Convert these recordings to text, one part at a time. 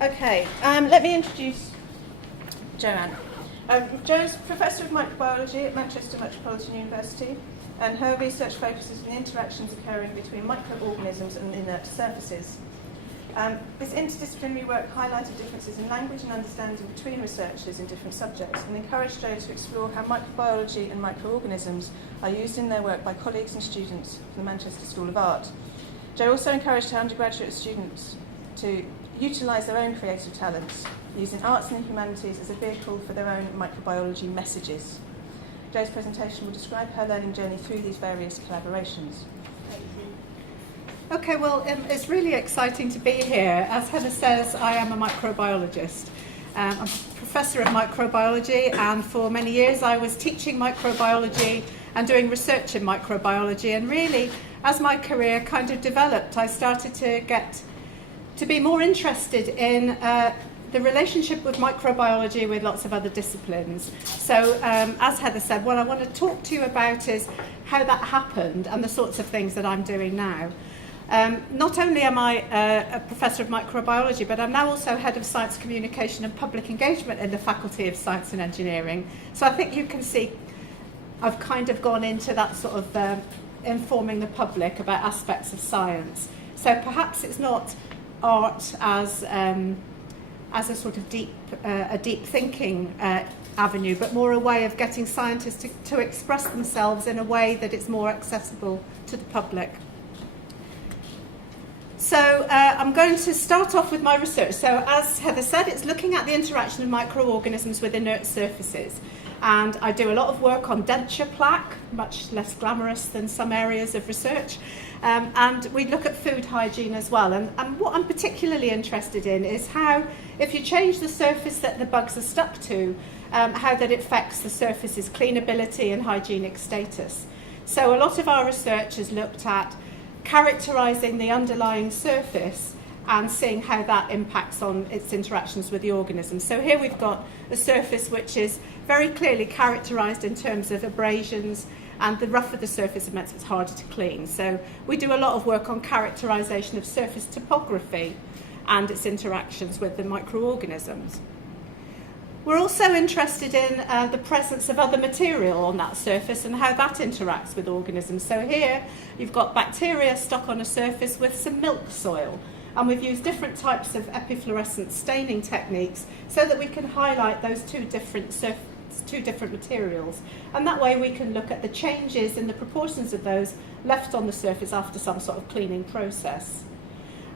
Okay, let me introduce Joanna. Joanna's Professor of Microbiology at Manchester Metropolitan University, and her research focuses on the interactions occurring between microorganisms and inert surfaces. This interdisciplinary work highlighted differences in language and understanding between researchers in different subjects and encouraged Jo to explore how microbiology and microorganisms are used in their work by colleagues and students from the Manchester School of Art. Jo also encouraged her undergraduate students to utilise their own creative talents, using arts and humanities as a vehicle for their own microbiology messages. Jo's presentation will describe her learning journey through these various collaborations. Okay, well, it's really exciting to be here. As Heather says, I am a microbiologist. I'm a professor of microbiology, and for many years I was teaching microbiology and doing research in microbiology. And really, as my career kind of developed, I started to get to be more interested in the relationship with microbiology with lots of other disciplines. So, as Heather said, what I want to talk to you about is how that happened and the sorts of things that I'm doing now. Not only am I a professor of microbiology, but I'm now also head of science communication and public engagement in the Faculty of Science and Engineering. So I think you can see I've kind of gone into that sort of informing the public about aspects of science. So perhaps it's not art as a sort of deep thinking avenue, but more a way of getting scientists to express themselves in a way that it's more accessible to the public. So I'm going to start off with my research. So as Heather said, it's looking at the interaction of microorganisms with inert surfaces. And I do a lot of work on denture plaque, much less glamorous than some areas of research. And we look at food hygiene as well. And what I'm particularly interested in is how, if you change the surface that the bugs are stuck to, how that affects the surface's cleanability and hygienic status. So a lot of our research has looked at characterising the underlying surface and seeing how that impacts on its interactions with the organism. So here we've got a surface which is very clearly characterised in terms of abrasions, and the rougher the surface, it means it's harder to clean. So we do a lot of work on characterisation of surface topography and its interactions with the microorganisms. We're also interested in the presence of other material on that surface and how that interacts with organisms. So here you've got bacteria stuck on a surface with some milk soil. And we've used different types of epifluorescent staining techniques so that we can highlight those two different materials. And that way we can look at the changes in the proportions of those left on the surface after some sort of cleaning process.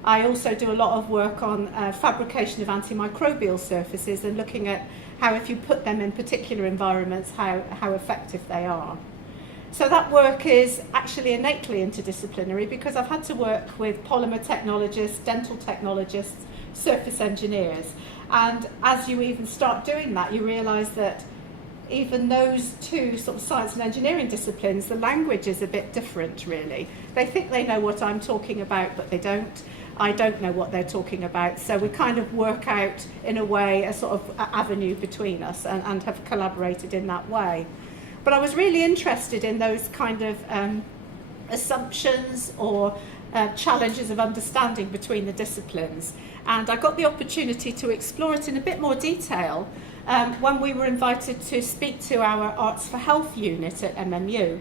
I also do a lot of work on fabrication of antimicrobial surfaces and looking at how, if you put them in particular environments, how effective they are. So that work is actually innately interdisciplinary because I've had to work with polymer technologists, dental technologists, surface engineers. And as you even start doing that, you realise that even those two sort of science and engineering disciplines, the language is a bit different, really. They think they know what I'm talking about, but they don't. I don't know what they're talking about. So we kind of work out, in a way, a sort of avenue between us and have collaborated in that way. But I was really interested in those kind of assumptions or challenges of understanding between the disciplines. And I got the opportunity to explore it in a bit more detail when we were invited to speak to our Arts for Health unit at MMU.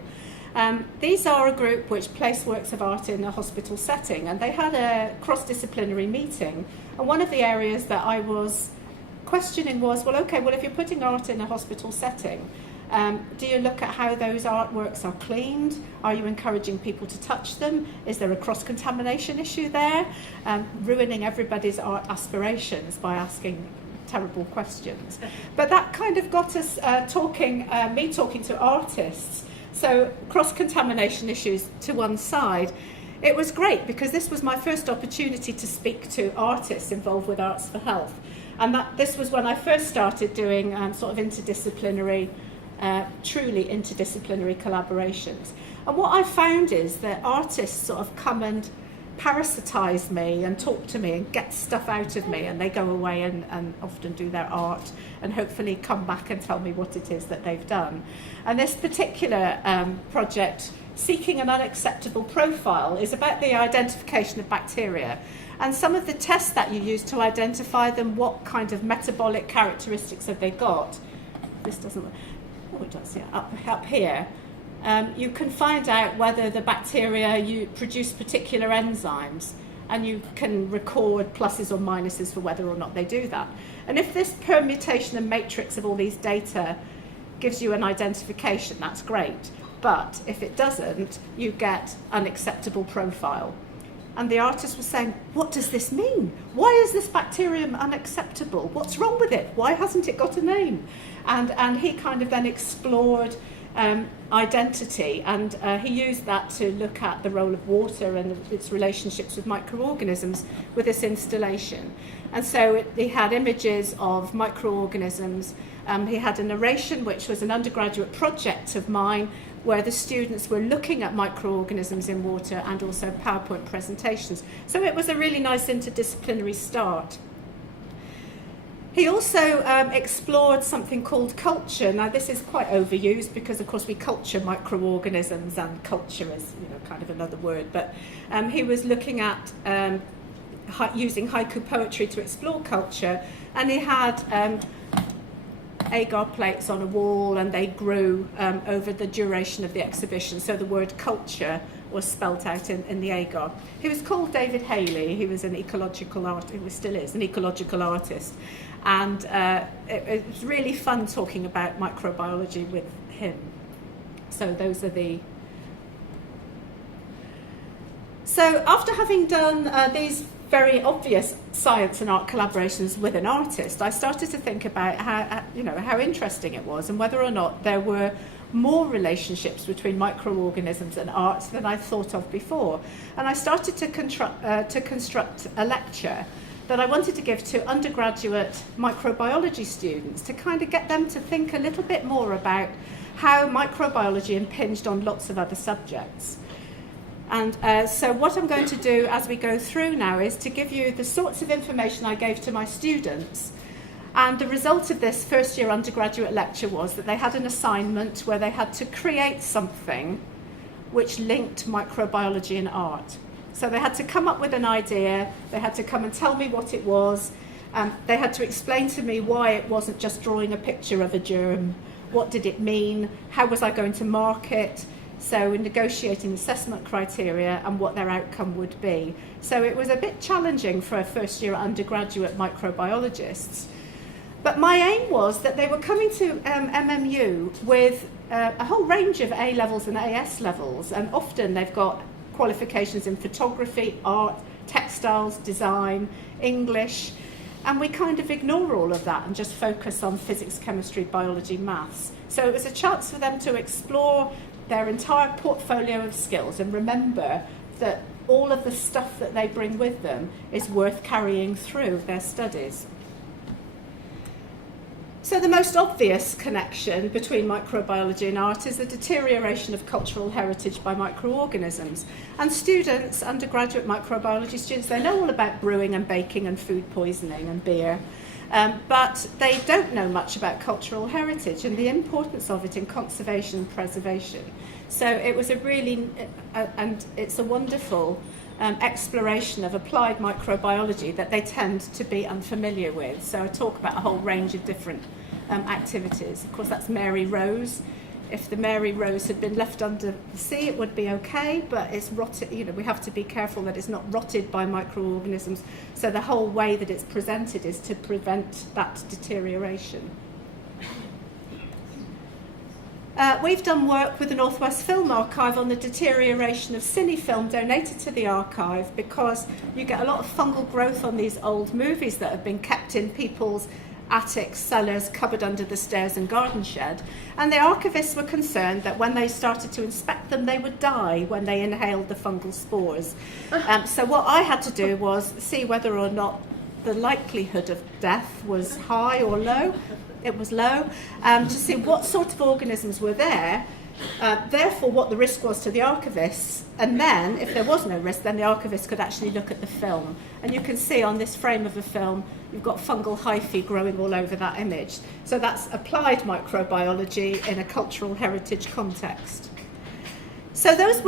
These are a group which place works of art in a hospital setting, and they had a cross-disciplinary meeting. And one of the areas that I was questioning was, well, okay, well, if you're putting art in a hospital setting, do you look at how those artworks are cleaned? Are you encouraging people to touch them? Is there a cross-contamination issue there? Ruining everybody's art aspirations by asking terrible questions. But that kind of got us talking to artists. So cross-contamination issues to one side. It was great because this was my first opportunity to speak to artists involved with Arts for Health. And this was when I first started doing sort of interdisciplinary, truly interdisciplinary collaborations. And what I found is that artists sort of come and parasitise me and talk to me and get stuff out of me, and they go away and often do their art and hopefully come back and tell me what it is that they've done. And this particular project seeking an unacceptable profile is about the identification of bacteria. And some of the tests that you use to identify them, what kind of metabolic characteristics have they got? This doesn't work. Oh, it does, yeah, up here. You can find out whether the bacteria you produce particular enzymes, and you can record pluses or minuses for whether or not they do that. And if this permutation and matrix of all these data gives you an identification, that's great. But if it doesn't, you get unacceptable profile. And the artist was saying, what does this mean? Why is this bacterium unacceptable? What's wrong with it? Why hasn't it got a name? And he kind of then explored identity, and he used that to look at the role of water and its relationships with microorganisms with this installation. And so he had images of microorganisms. He had a narration, which was an undergraduate project of mine, where the students were looking at microorganisms in water, and also PowerPoint presentations. So it was a really nice interdisciplinary start. He also explored something called culture. Now, this is quite overused because, of course, we culture microorganisms, and culture is, kind of another word. But he was looking at using haiku poetry to explore culture, and he had agar plates on a wall, and they grew over the duration of the exhibition. So the word culture was spelt out in the agar. He was called David Haley. He was an ecological artist. He still is an ecological artist. And it was really fun talking about microbiology with him. So those are the... So after having done these very obvious science and art collaborations with an artist, I started to think about how interesting it was, and whether or not there were more relationships between microorganisms and art than I thought of before. And I started to construct a lecture that I wanted to give to undergraduate microbiology students, to kind of get them to think a little bit more about how microbiology impinged on lots of other subjects. And so what I'm going to do as we go through now is to give you the sorts of information I gave to my students. And the result of this first year undergraduate lecture was that they had an assignment where they had to create something which linked microbiology and art. So they had to come up with an idea, they had to come and tell me what it was, they had to explain to me why it wasn't just drawing a picture of a germ, what did it mean, how was I going to mark it, so in negotiating assessment criteria and what their outcome would be. So it was a bit challenging for first year undergraduate microbiologists. But my aim was that they were coming to MMU with a whole range of A levels and AS levels, and often they've got qualifications in photography, art, textiles, design, English, and we kind of ignore all of that and just focus on physics, chemistry, biology, maths. So it was a chance for them to explore their entire portfolio of skills and remember that all of the stuff that they bring with them is worth carrying through their studies. So the most obvious connection between microbiology and art is the deterioration of cultural heritage by microorganisms. And students, undergraduate microbiology students, they know all about brewing and baking and food poisoning and beer, but they don't know much about cultural heritage and the importance of it in conservation and preservation. So it was a really, and it's a wonderful exploration of applied microbiology that they tend to be unfamiliar with. So I talk about a whole range of different activities. Of course, that's Mary Rose. If the Mary Rose had been left under the sea, it would be okay, but it's rotted. We have to be careful that it's not rotted by microorganisms. So the whole way that it's presented is to prevent that deterioration. We've done work with the Northwest Film Archive on the deterioration of cine film donated to the archive, because you get a lot of fungal growth on these old movies that have been kept in people's attics, cellars, cupboard under the stairs and garden shed. And the archivists were concerned that when they started to inspect them, they would die when they inhaled the fungal spores. So what I had to do was see whether or not the likelihood of death was high or low. It was low, to see what sort of organisms were there, therefore what the risk was to the archivists, and then if there was no risk, then the archivist could actually look at the film. And you can see on this frame of the film, you've got fungal hyphae growing all over that image. So that's applied microbiology in a cultural heritage context. So that's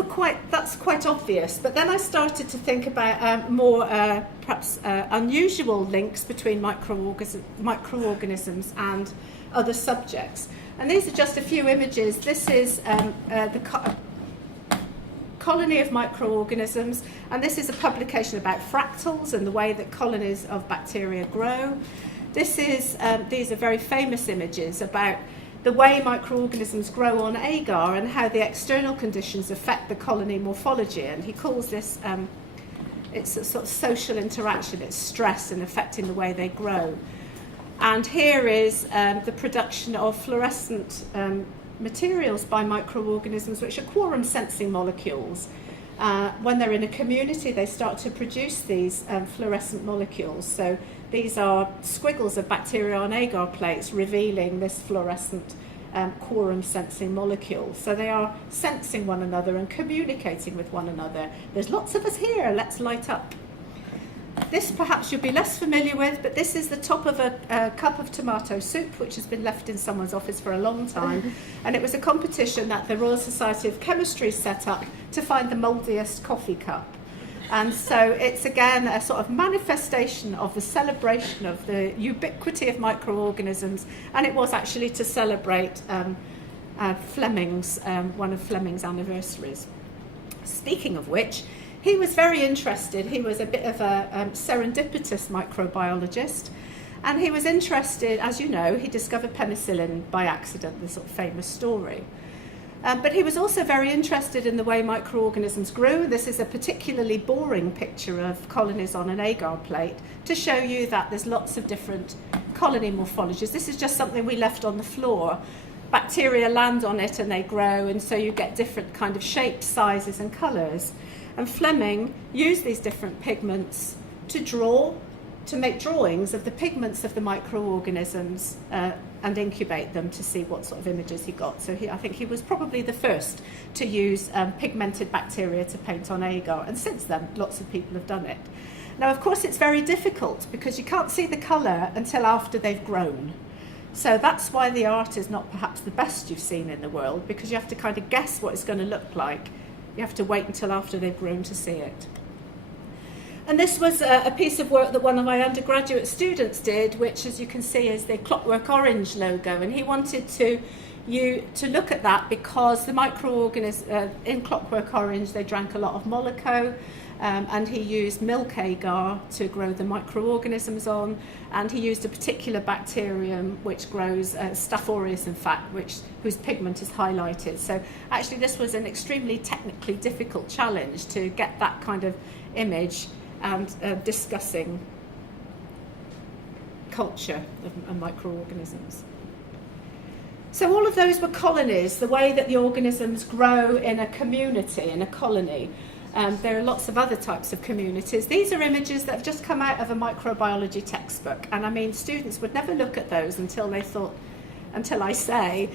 quite obvious, but then I started to think about more perhaps unusual links between microorganisms and other subjects. And these are just a few images. This is the colony of microorganisms, and this is a publication about fractals and the way that colonies of bacteria grow. These are very famous images about the way microorganisms grow on agar and how the external conditions affect the colony morphology. And he calls this, it's a sort of social interaction, it's stress and affecting the way they grow. And here is the production of fluorescent materials by microorganisms, which are quorum sensing molecules. When they're in a community, they start to produce these fluorescent molecules. So these are squiggles of bacteria on agar plates revealing this fluorescent quorum sensing molecule. So they are sensing one another and communicating with one another. There's lots of us here, let's light up. This perhaps you'll be less familiar with, but this is the top of a cup of tomato soup, which has been left in someone's office for a long time. And it was a competition that the Royal Society of Chemistry set up to find the mouldiest coffee cup. And so it's again a sort of manifestation of the celebration of the ubiquity of microorganisms, and it was actually to celebrate Fleming's, one of Fleming's anniversaries. Speaking of which, he was very interested. He was a bit of a serendipitous microbiologist, and he was interested, as you know, he discovered penicillin by accident, the sort of famous story. But he was also very interested in the way microorganisms grew. This is a particularly boring picture of colonies on an agar plate to show you that there's lots of different colony morphologies. This is just something we left on the floor. Bacteria land on it and they grow, and so you get different kind of shapes, sizes and colours. And Fleming used these different pigments to make drawings of the pigments of the microorganisms and incubate them to see what sort of images he got. So I think he was probably the first to use pigmented bacteria to paint on agar, and since then lots of people have done it. Now of course it's very difficult because you can't see the colour until after they've grown. So that's why the art is not perhaps the best you've seen in the world, because you have to kind of guess what it's going to look like. You have to wait until after they've grown to see it. And this was a piece of work that one of my undergraduate students did, which, as you can see, is the Clockwork Orange logo. And he wanted to look at that because the microorganisms in Clockwork Orange, they drank a lot of Moloko, and he used milk agar to grow the microorganisms on. And he used a particular bacterium which grows Staph aureus, in fact, whose pigment is highlighted. So actually, this was an extremely technically difficult challenge to get that kind of image and discussing culture of microorganisms. So all of those were colonies, the way that the organisms grow in a community, in a colony. There are lots of other types of communities. These are images that have just come out of a microbiology textbook. And I mean, students would never look at those until I say,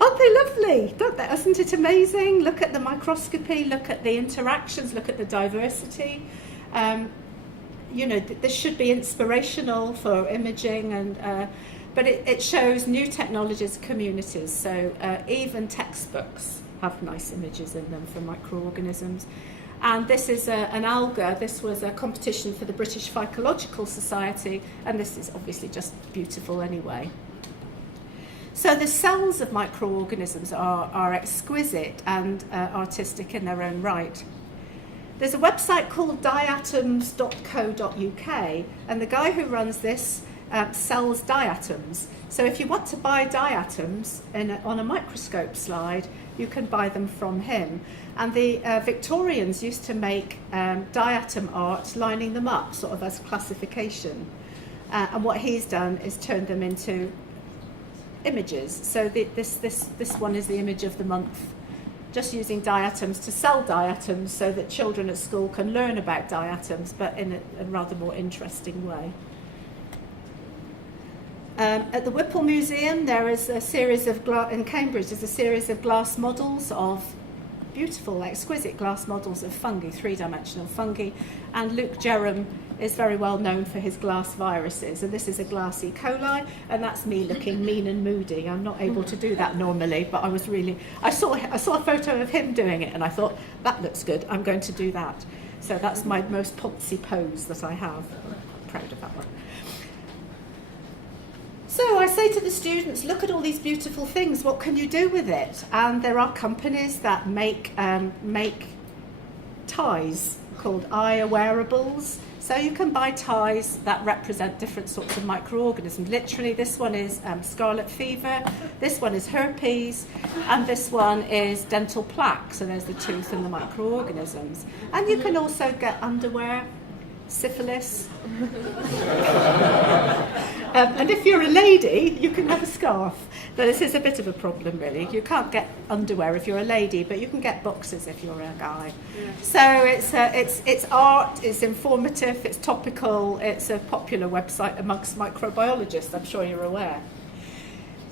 aren't they lovely? Don't they? Isn't it amazing? Look at the microscopy, look at the interactions, look at the diversity. This should be inspirational for imaging, but it shows new technologies, communities. So even textbooks have nice images in them for microorganisms. And this is an alga. This was a competition for the British Phycological Society, and this is obviously just beautiful anyway. So the cells of microorganisms are exquisite and artistic in their own right. There's a website called diatoms.co.uk, and the guy who runs this sells diatoms. So if you want to buy diatoms on a microscope slide, you can buy them from him. And the Victorians used to make diatom art, lining them up sort of as classification. And what he's done is turned them into images. So this one is the image of the month, just using diatoms to sell diatoms so that children at school can learn about diatoms, but in a rather more interesting way. At the Whipple Museum, there is a series of in Cambridge. There's a series of glass models of beautiful, exquisite glass models of fungi, three-dimensional fungi, and Luke Jerram is very well known for his glass viruses, and this is a glass E. coli, and that's me looking mean and moody. I'm not able to do that normally, but I saw a photo of him doing it, and I thought, that looks good, I'm going to do that. So that's my most poncy pose that I have. I'm proud of that one. So I say to the students, look at all these beautiful things, what can you do with it? And there are companies that make ties called eye wearables. So you can buy ties that represent different sorts of microorganisms. Literally, this one is scarlet fever, this one is herpes, and this one is dental plaque. So there's the tooth and the microorganisms. And you can also get underwear, syphilis. And if you're a lady, you can have a scarf. But this is a bit of a problem, really. You can't get underwear if you're a lady, but you can get boxers if you're a guy. Yeah. So it's art, it's informative, it's topical, it's a popular website amongst microbiologists, I'm sure you're aware.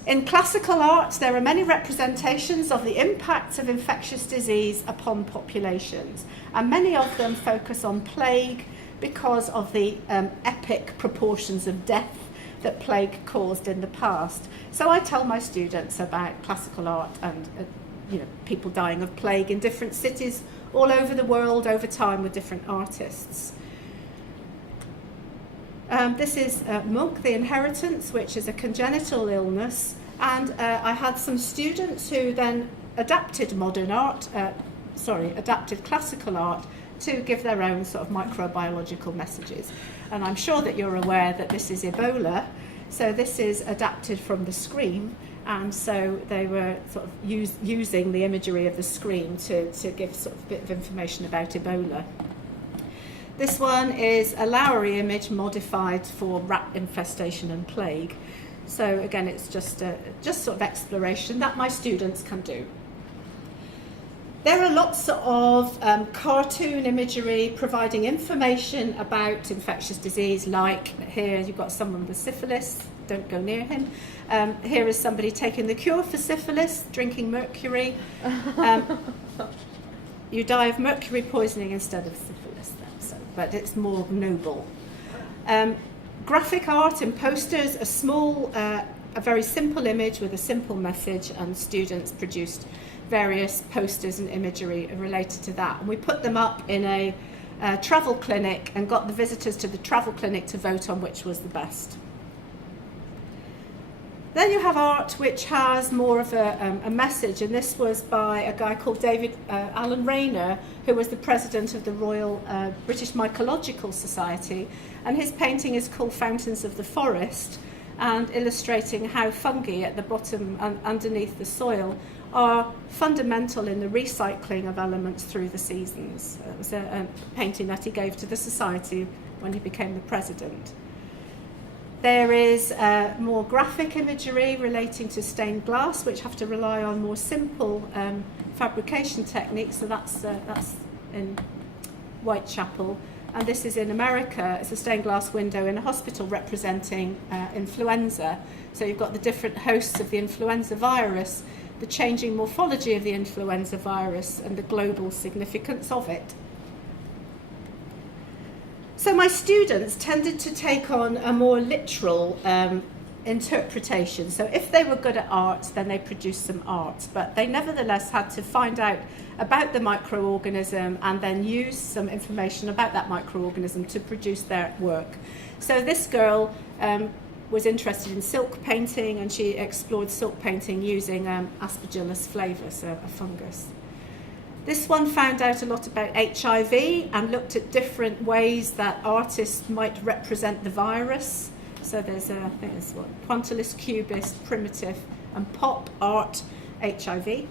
In classical art, there are many representations of the impacts of infectious disease upon populations, and many of them focus on plague because of the epic proportions of death that plague caused in the past. So I tell my students about classical art and people dying of plague in different cities all over the world over time with different artists. This is Monk, The Inheritance, which is a congenital illness, and I had some students who then adapted adapted classical art to give their own sort of microbiological messages. And I'm sure that you're aware that this is Ebola. So this is adapted from the scream, and so they were sort of using the imagery of the scream to give sort of a bit of information about Ebola. This one is a Lowry image modified for rat infestation and plague. So again, it's just sort of exploration that my students can do. There are lots of cartoon imagery providing information about infectious disease, like here you've got someone with syphilis, don't go near him. Here is somebody taking the cure for syphilis, drinking mercury. You die of mercury poisoning instead of syphilis then, but it's more noble. Graphic art in posters, a very simple image with a simple message, and students produced various posters and imagery related to that. And we put them up in a travel clinic and got the visitors to the travel clinic to vote on which was the best. Then you have art which has more of a message, and this was by a guy called David Alan Rayner, who was the president of the Royal British Mycological Society, and his painting is called Fountains of the Forest, and illustrating how fungi at the bottom and underneath the soil are fundamental in the recycling of elements through the seasons. It was a painting that he gave to the society when he became the president. There is more graphic imagery relating to stained glass, which have to rely on more simple fabrication techniques. So that's in Whitechapel. And this is in America. It's a stained glass window in a hospital representing influenza. So you've got the different hosts of the influenza virus, the changing morphology of the influenza virus, and the global significance of it. So my students tended to take on a more literal interpretation. So if they were good at art, then they produced some art, but they nevertheless had to find out about the microorganism and then use some information about that microorganism to produce their work. So this girl was interested in silk painting, and she explored silk painting using Aspergillus flavus, a fungus. This one found out a lot about HIV and looked at different ways that artists might represent the virus. So there's I think there's Pointillist, Cubist, Primitive, and Pop Art HIV.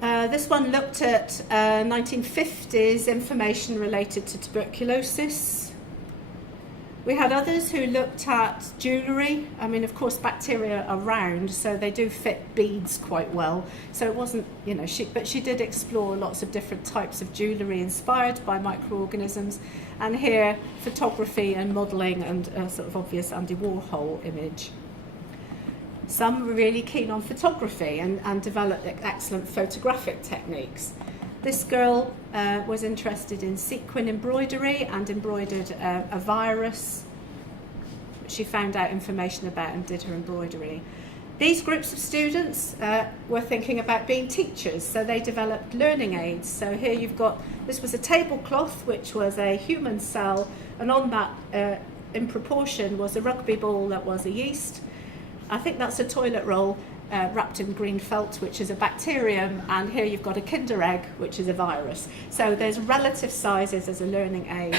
This one looked at 1950s information related to tuberculosis. We had others who looked at jewellery. I mean, of course, bacteria are round, so they do fit beads quite well. So it wasn't, but she did explore lots of different types of jewellery inspired by microorganisms. And here, photography and modelling and a sort of obvious Andy Warhol image. Some were really keen on photography and developed excellent photographic techniques. This girl was interested in sequin embroidery and embroidered a virus which she found out information about and did her embroidery. These groups of students were thinking about being teachers, so they developed learning aids. So here you've got, this was a tablecloth which was a human cell, and on that in proportion was a rugby ball that was a yeast. I think that's a toilet roll wrapped in green felt, which is a bacterium, and here you've got a Kinder Egg, which is a virus. So there's relative sizes as a learning aid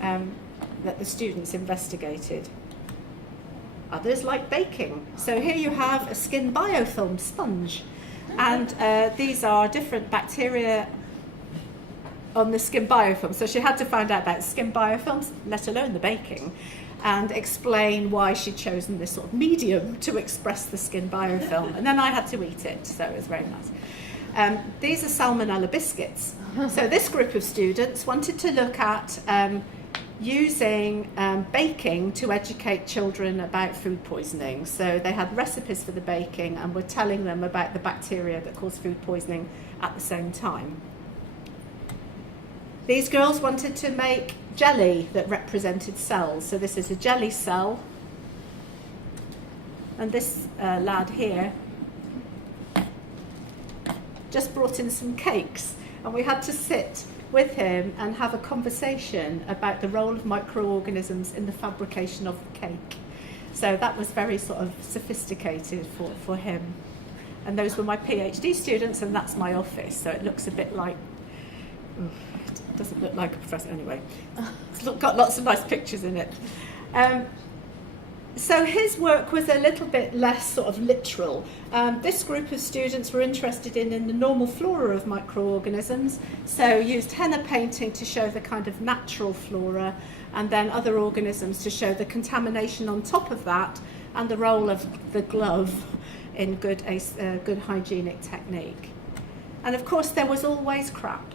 that the students investigated. Others like baking. So here you have a skin biofilm sponge, and these are different bacteria on the skin biofilm. So she had to find out about skin biofilms, let alone the baking, and explain why she'd chosen this sort of medium to express the skin biofilm. And then I had to eat it, so it was very nice. These are salmonella biscuits. So this group of students wanted to look at using baking to educate children about food poisoning. So they had recipes for the baking and were telling them about the bacteria that cause food poisoning at the same time. These girls wanted to make jelly that represented cells. So this is a jelly cell. And this lad here just brought in some cakes, and we had to sit with him and have a conversation about the role of microorganisms in the fabrication of the cake. So that was very sort of sophisticated for him. And those were my PhD students, and that's my office. So it looks a bit like, it doesn't look like a professor anyway. It's got lots of nice pictures in it. So his work was a little bit less sort of literal. This group of students were interested in the normal flora of microorganisms, so used henna painting to show the kind of natural flora, and then other organisms to show the contamination on top of that, and the role of the glove in good hygienic technique. And of course there was always crap.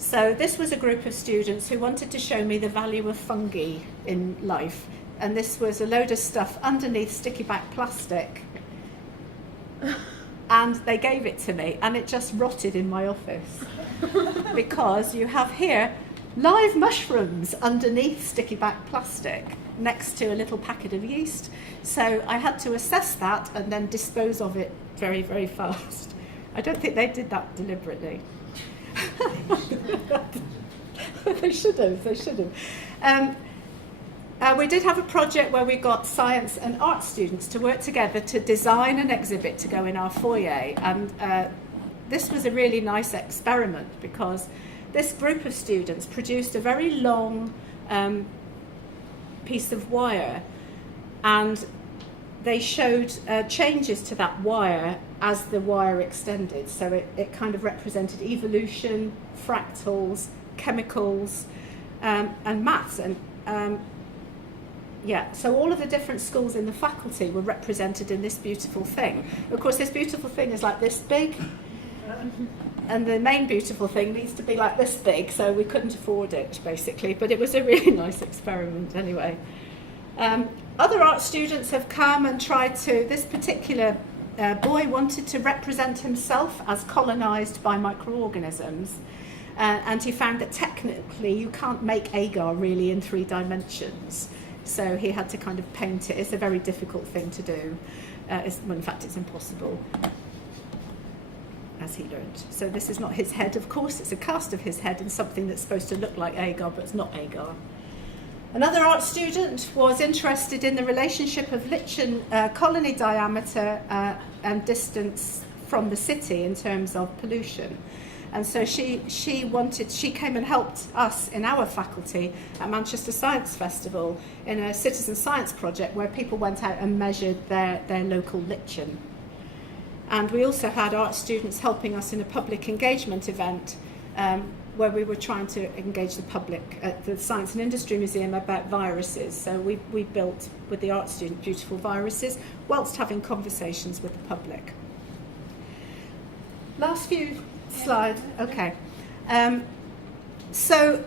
So this was a group of students who wanted to show me the value of fungi in life. And this was a load of stuff underneath sticky back plastic. And they gave it to me, and it just rotted in my office. Because you have here live mushrooms underneath sticky back plastic next to a little packet of yeast. So I had to assess that and then dispose of it very, very fast. I don't think they did that deliberately. They should have. We did have a project where we got science and art students to work together to design an exhibit to go in our foyer, and this was a really nice experiment because this group of students produced a very long piece of wire, and they showed changes to that wire as the wire extended. So it kind of represented evolution, fractals, chemicals, and maths. And so all of the different schools in the faculty were represented in this beautiful thing. Of course, this beautiful thing is like this big, and the main beautiful thing needs to be like this big, so we couldn't afford it, basically. But it was a really nice experiment anyway. Other art students have come and tried to, this particular boy wanted to represent himself as colonised by microorganisms. And he found that technically you can't make agar really in 3 dimensions. So he had to kind of paint it. It's a very difficult thing to do. Well, in fact, it's impossible, as he learned. So this is not his head, of course. It's a cast of his head and something that's supposed to look like agar, but it's not agar. Another art student was interested in the relationship of lichen colony diameter and distance from the city in terms of pollution. And so she came and helped us in our faculty at Manchester Science Festival in a citizen science project where people went out and measured their local lichen. And we also had art students helping us in a public engagement event where we were trying to engage the public at the Science and Industry Museum about viruses. So we built, with the art student, beautiful viruses whilst having conversations with the public. Last few slides. Okay. So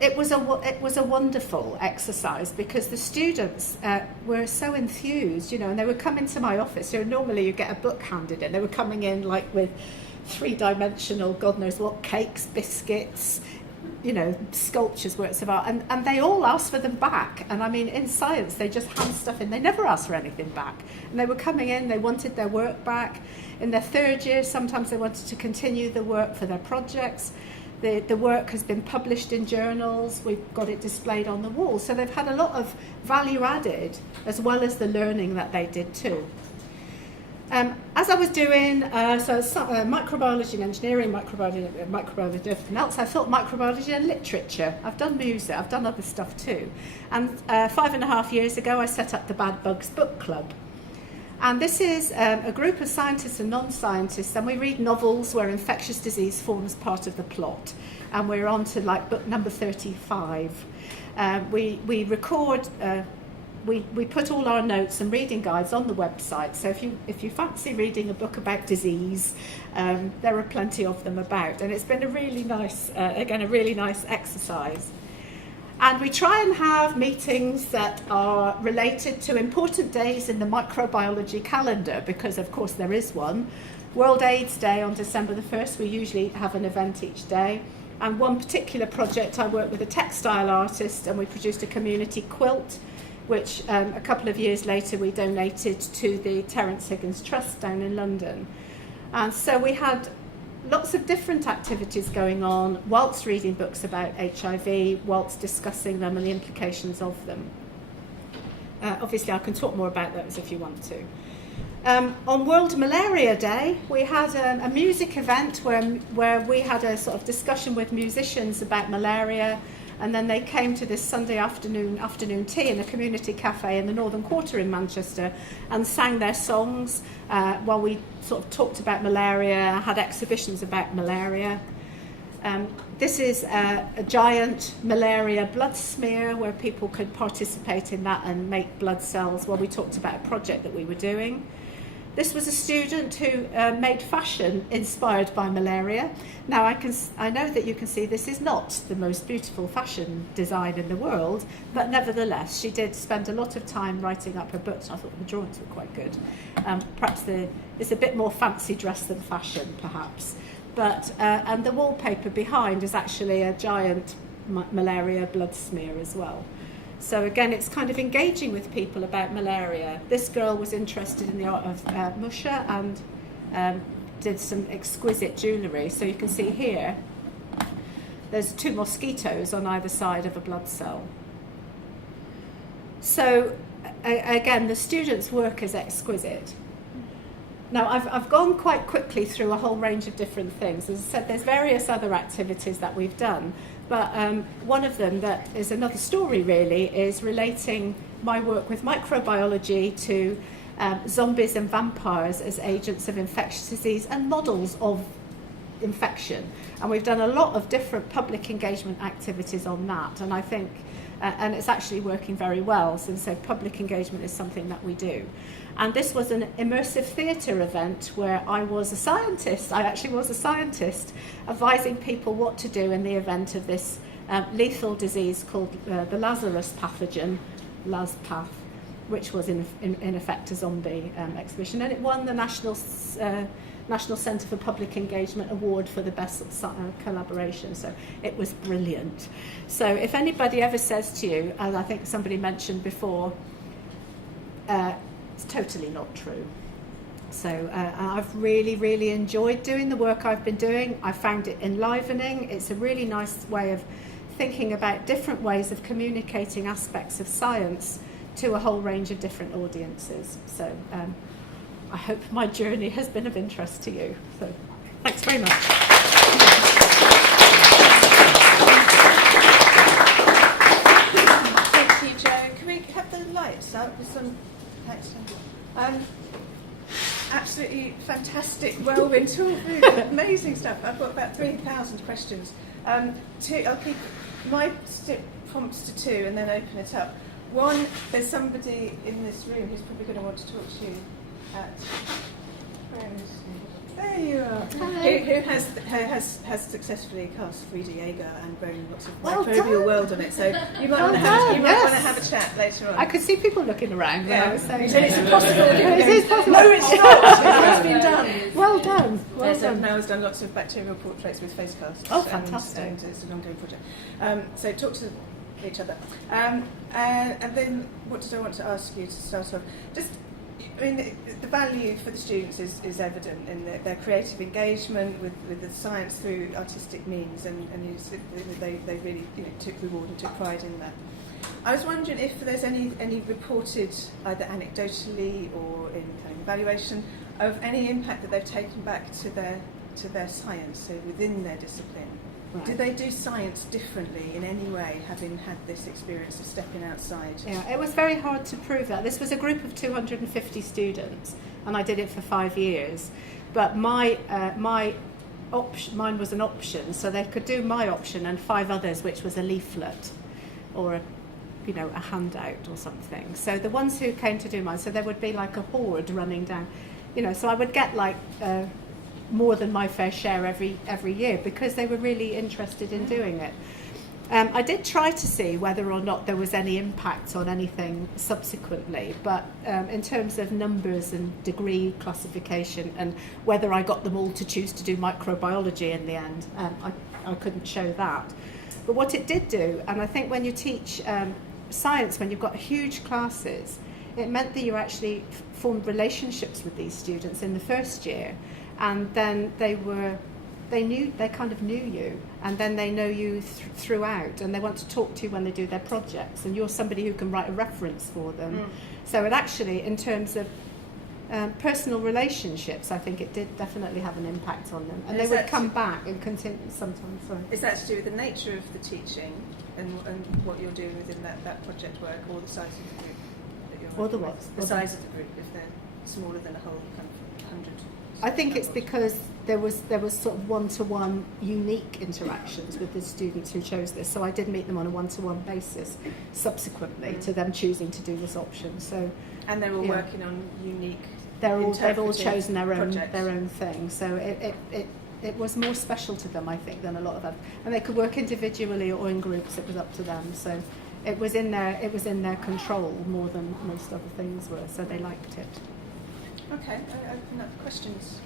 it was a wonderful exercise because the students were so enthused, and they would come into my office. So normally you get a book handed in. They were coming in like with three-dimensional, God knows what, cakes, biscuits, you know, sculptures, works of art, and they all asked for them back. And I mean, in science, they just hand stuff in. They never asked for anything back. And they were coming in, they wanted their work back. In their third year, sometimes they wanted to continue the work for their projects. The work has been published in journals. We've got it displayed on the wall. So they've had a lot of value added, as well as the learning that they did too. As I was doing microbiology and engineering, microbiology and everything else, I thought microbiology and literature. I've done music, I've done other stuff too. And 5.5 years ago, I set up the Bad Bugs Book Club. And this is a group of scientists and non-scientists, and we read novels where infectious disease forms part of the plot. And we're on to like book number 35. We record... We put all our notes and reading guides on the website, so if you fancy reading a book about disease, there are plenty of them about, and it's been a really nice, a really nice exercise. And we try and have meetings that are related to important days in the microbiology calendar, because of course there is one. World AIDS Day on December the 1st, we usually have an event each day. And one particular project, I worked with a textile artist, and we produced a community quilt, which a couple of years later we donated to the Terence Higgins Trust down in London. And so we had lots of different activities going on, whilst reading books about HIV, whilst discussing them and the implications of them. Obviously I can talk more about those if you want to. On World Malaria Day, we had a music event where we had a sort of discussion with musicians about malaria. And then they came to this Sunday afternoon tea in a community cafe in the Northern Quarter in Manchester and sang their songs while we sort of talked about malaria, had exhibitions about malaria. This is a giant malaria blood smear where people could participate in that and make blood cells while we talked about a project that we were doing. This was a student who made fashion inspired by malaria. Now I know that you can see this is not the most beautiful fashion design in the world, but nevertheless she did spend a lot of time writing up her books. I thought the drawings were quite good. Perhaps it's a bit more fancy dress than fashion, perhaps. But and the wallpaper behind is actually a giant malaria blood smear as well. So again, it's kind of engaging with people about malaria. This girl was interested in the art of musha and did some exquisite jewellery. So you can see here, there's 2 mosquitoes on either side of a blood cell. So again, the students' work is exquisite. Now, I've gone quite quickly through a whole range of different things. As I said, there's various other activities that we've done. But one of them that is another story really is relating my work with microbiology to zombies and vampires as agents of infectious disease and models of infection. And we've done a lot of different public engagement activities on that. And I think, and it's actually working very well. So public engagement is something that we do. And this was an immersive theatre event where I was a scientist. I actually was a scientist advising people what to do in the event of this lethal disease called the Lazarus pathogen, LazPath, which was in effect a zombie exhibition. And it won the National Centre for Public Engagement Award for the best collaboration. So it was brilliant. So if anybody ever says to you, as I think somebody mentioned before, it's totally not true. So I've really, really enjoyed doing the work I've been doing. I found it enlivening. It's a really nice way of thinking about different ways of communicating aspects of science to a whole range of different audiences. So I hope my journey has been of interest to you. So thanks very much. Thank you, Jo. Can we have the lights up with some... Thanks. Absolutely fantastic whirlwind tour, amazing stuff. I've got about 3,000 questions. I'll keep my prompts to 2 and then open it up. 1, there's somebody in this room who's probably going to want to talk to you where is he? There you are. Who has successfully cast Frieda Jaeger and grown lots of microbial world on it. So you might want to have a chat later on. I could see people looking around when I was saying. So it's impossible. It is possible. No, it's not. It's been done. Well done. well done. Mel's done lots of bacterial portraits with face casts. Oh, fantastic. And it's an ongoing project. So talk to each other. And then what did I want to ask you to start off? Just, I mean, the value for the students is evident in their creative engagement with the science through artistic means, and they really took reward and took pride in that. I was wondering if there's any reported, either anecdotally or in kind of evaluation, of any impact that they've taken back to their science, so within their discipline. Right. Did they do science differently in any way, having had this experience of stepping outside? Yeah, it was very hard to prove that. This was a group of 250 students, and I did it for 5 years. But mine was an option, so they could do my option and 5 others, which was a leaflet or a handout or something. So the ones who came to do mine, so there would be like a horde running down, so I would get like more than my fair share every year because they were really interested in doing it. I did try to see whether or not there was any impact on anything subsequently, but in terms of numbers and degree classification and whether I got them all to choose to do microbiology in the end, I couldn't show that. But what it did do, and I think when you teach science, when you've got huge classes, it meant that you actually formed relationships with these students in the first year, and then they kind of knew you, and then they know you throughout, and they want to talk to you when they do their projects, and you're somebody who can write a reference for them. So it actually, in terms of personal relationships, I think it did definitely have an impact on them, and they would come back and continue sometimes. Sorry. Is that to do with the nature of the teaching and what you're doing within that project work, or the size of the group that you're working with? The size of the group, if they're smaller than a whole kind of 100. I think it's because there was sort of one-to-one unique interactions with the students who chose this. So I did meet them on a one-to-one basis subsequently to them choosing to do this option. So, and they were working on unique. They've all chosen their own thing. So it was more special to them, I think, than a lot of others. And they could work individually or in groups. It was up to them. So it was in their control more than most other things were. So they liked it. Okay, I open up questions.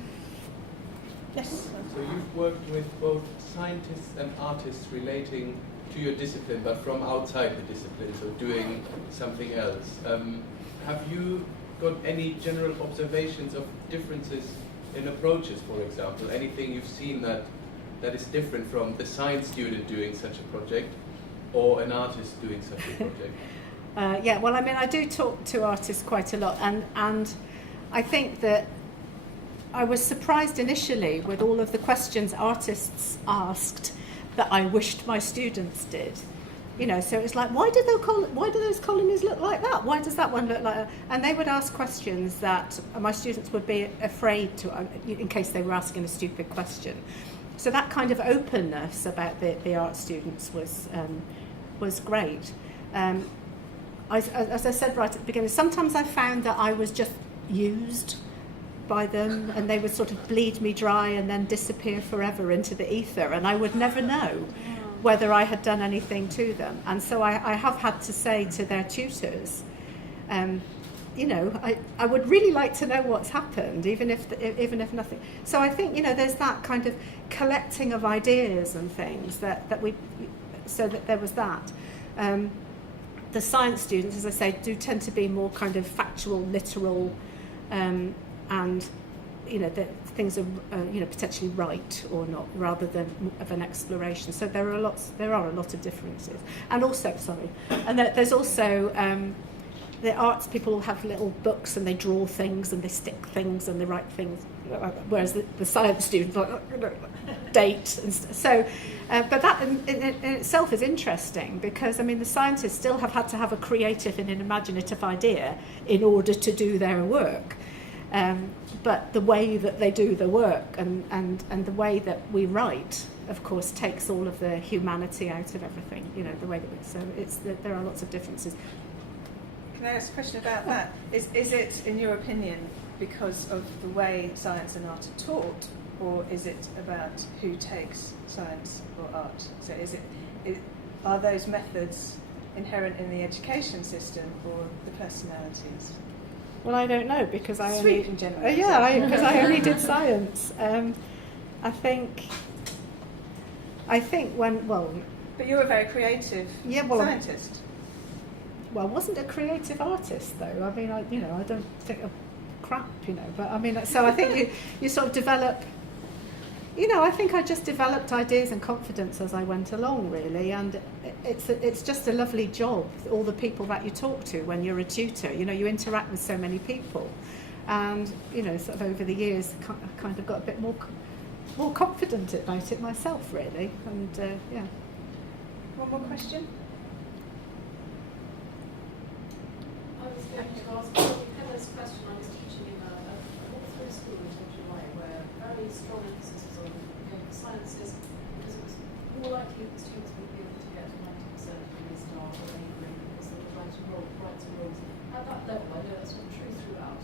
Yes? So you've worked with both scientists and artists relating to your discipline, but from outside the discipline, so doing something else. Have you got any general observations of differences in approaches, for example? Anything you've seen that is different from the science student doing such a project or an artist doing such a project? Yeah, well, I mean, I do talk to artists quite a lot, and I think that I was surprised initially with all of the questions artists asked that I wished my students did. So it's like, why do those colonies look like that? Why does that one look like that? And they would ask questions that my students would be afraid to, in case they were asking a stupid question. So that kind of openness about the art students was great. As I said right at the beginning, sometimes I found that I was just used by them, and they would sort of bleed me dry and then disappear forever into the ether, and I would never know whether I had done anything to them. And so I have had to say to their tutors, I would really like to know what's happened, even if nothing. So I think there's that kind of collecting of ideas and things that there was that. The science students, as I say, do tend to be more kind of factual, literal, and that things are potentially right or not, rather than of an exploration. So there are a lot of differences. And also, there's also the arts people have little books and they draw things and they stick things and they write things, whereas the science students date and so. But that in itself is interesting because the scientists still have had to have a creative and an imaginative idea in order to do their work. But the way that they do the work and the way that we write, of course, takes all of the humanity out of everything. The way that there are lots of differences. Can I ask a question about that? Is it, in your opinion, because of the way science and art are taught, or is it about who takes science or art? So are those methods inherent in the education system or the personalities? Well, I don't know because I Sweet only in general. because I only did science. I think when But you're a very creative scientist. I wasn't a creative artist though. I mean, I don't think of crap, but I mean, so I think you sort of develop. I think I just developed ideas and confidence as I went along, really, and it's just a lovely job. All the people that you talk to when you're a tutor, you interact with so many people, and sort of over the years, I kind of got a bit more confident about it myself, really, and yeah. One more question. I was going to ask Heather's question. I was teaching in a walk-through school in Torture where very strong emphasis was on going for sciences because it was more likely that students would be able to get 90% in a star or any grade because they were trying to write some rules. At that level, I know that's not true throughout.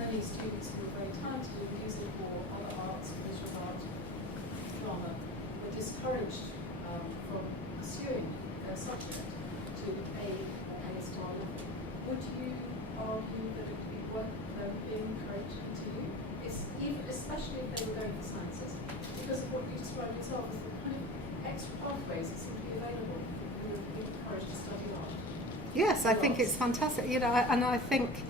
Many students who were very talented in music or other arts, visual art, drama, were discouraged from pursuing their subject to A star level. Would you argue that it would be worth them being encouraged to continue? Especially if they were going for sciences, because of what you described yourself as the kind of extra pathways that seem to be available who would be encouraged to study art. Yes, I think it's fantastic, and I think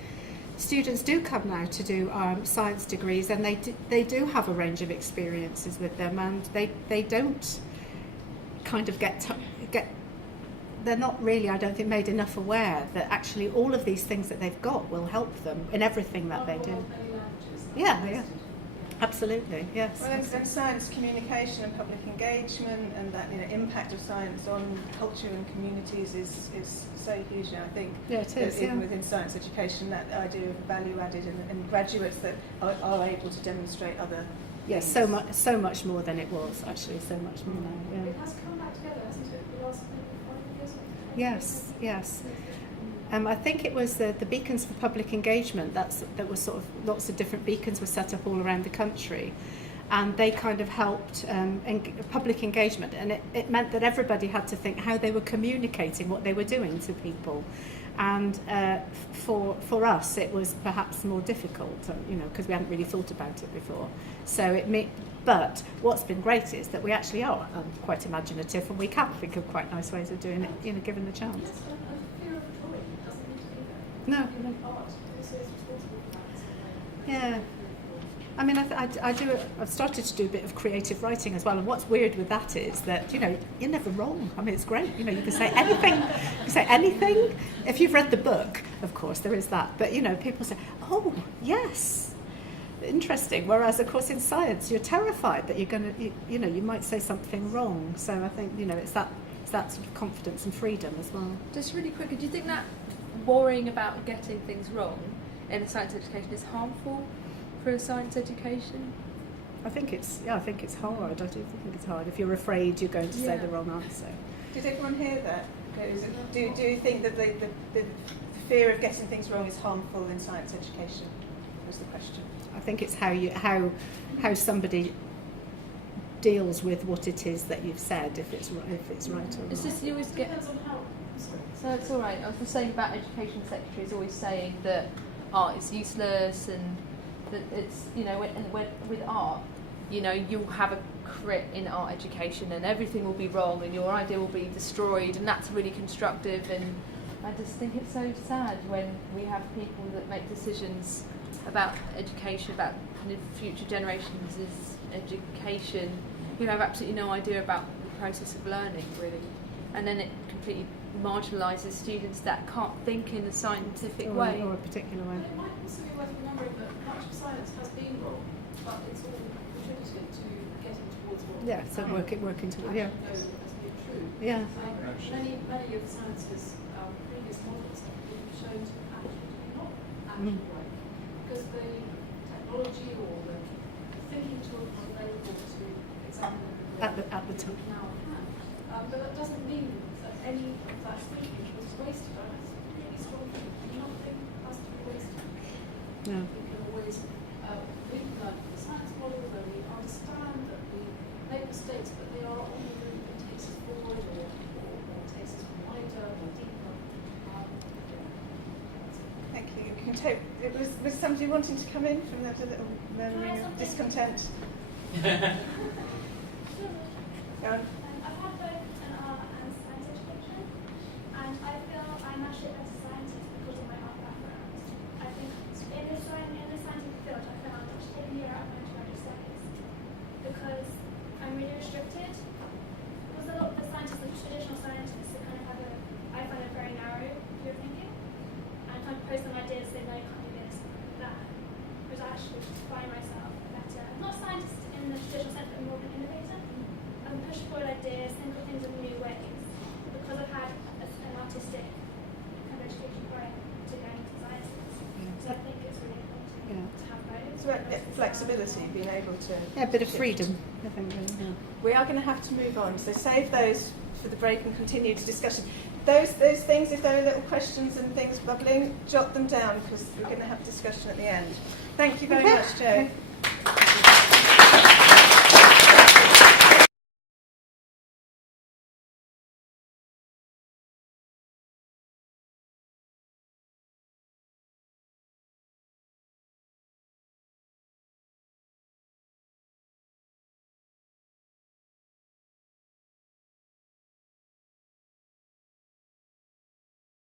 students do come now to do science degrees, and they do have a range of experiences with them, and they don't kind of get they're not really, I don't think, made enough aware that actually all of these things that they've got will help them in everything that they do. Yeah, absolutely, yes. Well, and science communication and public engagement and that impact of science on culture and communities is so huge now. I think it is, even within science education, that idea of value added and graduates that are able to demonstrate other. Yes, so much more than it was actually. So much more now. Yeah. It has come back together, hasn't it? The last 5 years. Yes. I think it was the beacons for public engagement. That was sort of lots of different beacons were set up all around the country, and they kind of helped public engagement, and it meant that everybody had to think how they were communicating what they were doing to people, and for us it was perhaps more difficult, because we hadn't really thought about it before. But what's been great is that we actually are quite imaginative, and we can think of quite nice ways of doing it, given the chance. Yes, a fear of drawing doesn't need to be there. No. Art also is responsible for that. Yeah. I mean, I've started to do a bit of creative writing as well, and what's weird with that is that, you're never wrong. I mean, it's great, you can say anything, If you've read the book, of course, there is that, but, people say, oh, yes, interesting, whereas, of course, in science, you're terrified that you're going to, you might say something wrong, so I think, it's that sort of confidence and freedom as well. Just really quickly, do you think that worrying about getting things wrong in a science education is harmful for a science education? I think it's hard. I do think it's hard if you're afraid you're going to say the wrong answer. Did everyone hear that? Do you think that the fear of getting things wrong is harmful in science education? Was the question. I think it's how somebody deals with what it is that you've said, if it's right or not. It's just you always get. Depends on how. So it's all right. I was just saying about education secretaries always saying that art is useless, and that it's with art, you'll have a crit in art education, and everything will be wrong, and your idea will be destroyed, and that's really constructive. And I just think it's so sad when we have people that make decisions about education, about future generations' education, who have absolutely no idea about the process of learning, really. And then it completely marginalises students that can't think in a scientific way. Or a particular way. It might also be worth remembering that much of science has been wrong, but it's all contributed to getting towards what So working towards, has been true. Yeah. Many of science's previous models have been shown to actually not actually right, because the technology or the thinking tools are available to examine At the time. now at hand. But that doesn't mean that any of that thinking was wasted. That's a really strong thing. Nothing has to be wasted. No. We can always learn from the science models, and we understand that we make mistakes, but they are on the route that takes us forward or takes us wider or deeper. Thank you. can take. It was somebody wanting to come in from that little murmuring of discontent. Go on. I've had both an art and science education, and I feel I'm actually a better scientist because of my art background. I think in the scientific field, I feel I'm actually taking a year out of my undergraduate studies because I'm really restricted. Because a lot of the scientists, the traditional scientists, they kind of have I find a very narrow view of thinking, and if I post some ideas, they know you can't do this, that. Whereas I actually find myself better, not a scientist in the traditional sense, but more of an innovator. Push forward ideas, think of things in new ways. Because I've had an artistic kind of education prior to going into sciences. So I think it's really important to have both. It's about flexibility, being able to. Yeah, a bit of freedom, I think. Yeah. We are going to have to move on, so save those for the break and continue to discussion. Those things, if there are little questions and things bubbling, jot them down because we're going to have discussion at the end. Thank you very much, Jo.